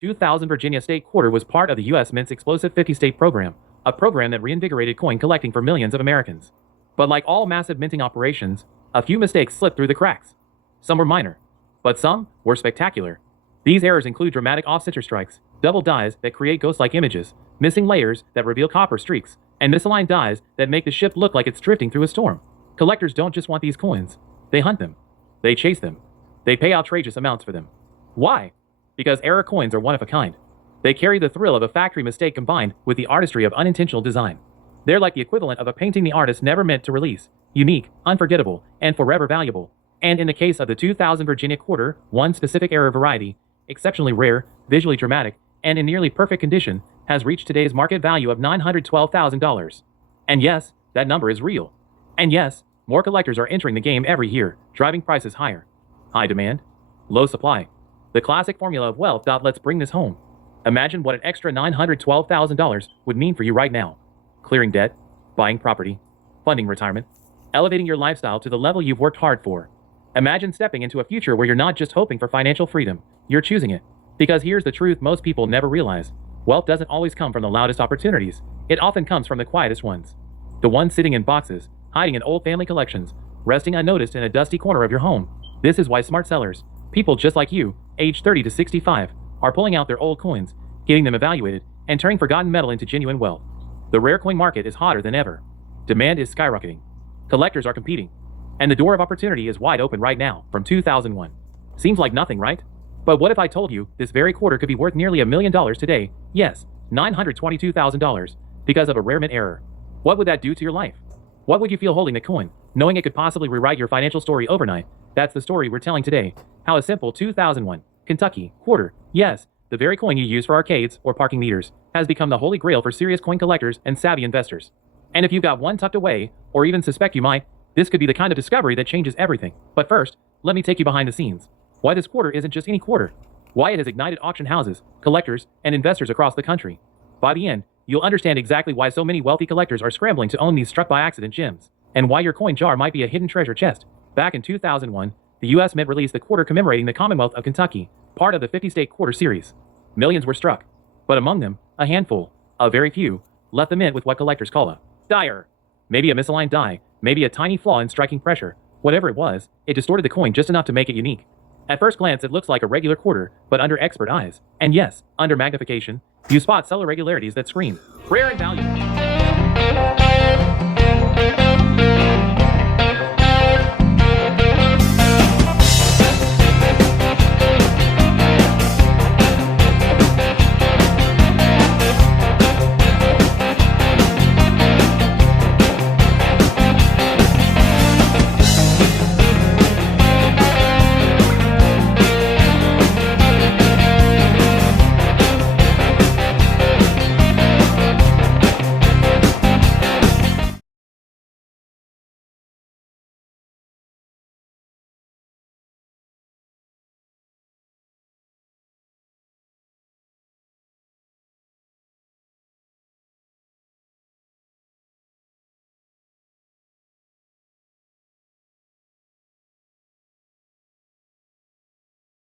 2000 Virginia State Quarter was part of the U.S. Mint's explosive 50 state program, a program that reinvigorated coin collecting for millions of Americans. But like all massive minting operations, a few mistakes slipped through the cracks. Some were minor, but some were spectacular. These errors include dramatic off-center strikes, double dies that create ghost-like images, missing layers that reveal copper streaks, and misaligned dies that make the ship look like it's drifting through a storm. Collectors don't just want these coins. They hunt them. They chase them. They pay outrageous amounts for them. Why? Because error coins are one of a kind. They carry the thrill of a factory mistake combined with the artistry of unintentional design. They're like the equivalent of a painting the artist never meant to release, unique, unforgettable, and forever valuable. And in the case of the 2000 Virginia Quarter, one specific error variety, exceptionally rare, visually dramatic, and in nearly perfect condition, has reached today's market value of $912,000. And yes, that number is real. And yes, more collectors are entering the game every year, driving prices higher. High demand, low supply. The classic formula of wealth. Let's bring this home. Imagine what an extra $912,000 would mean for you right now. Clearing debt, buying property, funding retirement, elevating your lifestyle to the level you've worked hard for. Imagine stepping into a future where you're not just hoping for financial freedom, you're choosing it. Because here's the truth most people never realize. Wealth doesn't always come from the loudest opportunities. It often comes from the quietest ones. The ones sitting in boxes, hiding in old family collections, resting unnoticed in a dusty corner of your home. This is why smart sellers, people just like you, aged 30 to 65, are pulling out their old coins, getting them evaluated, and turning forgotten metal into genuine wealth. The rare coin market is hotter than ever. Demand is skyrocketing. Collectors are competing. And the door of opportunity is wide open right now, from 2001. Seems like nothing, right? But what if I told you this very quarter could be worth nearly $1 million today? Yes, $922,000, because of a rare mint error. What would that do to your life? What would you feel holding the coin, knowing it could possibly rewrite your financial story overnight? That's the story we're telling today. How a simple 2001 Kentucky quarter, yes, the very coin you use for arcades or parking meters, has become the holy grail for serious coin collectors and savvy investors. And if you've got one tucked away, or even suspect you might, this could be the kind of discovery that changes everything. But first, let me take you behind the scenes. Why this quarter isn't just any quarter. Why it has ignited auction houses, collectors, and investors across the country. By the end, you'll understand exactly why so many wealthy collectors are scrambling to own these struck-by-accident gems, and why your coin jar might be a hidden treasure chest. Back in 2001, the U.S. Mint released the quarter commemorating the Commonwealth of Kentucky, part of the 50-state quarter series. Millions were struck, but among them, a handful, a very few, left the mint with what collectors call a dire. Maybe a misaligned die, maybe a tiny flaw in striking pressure. Whatever it was, it distorted the coin just enough to make it unique. At first glance, it looks like a regular quarter, but under expert eyes, and yes, under magnification, you spot subtle irregularities that scream rare and valuable.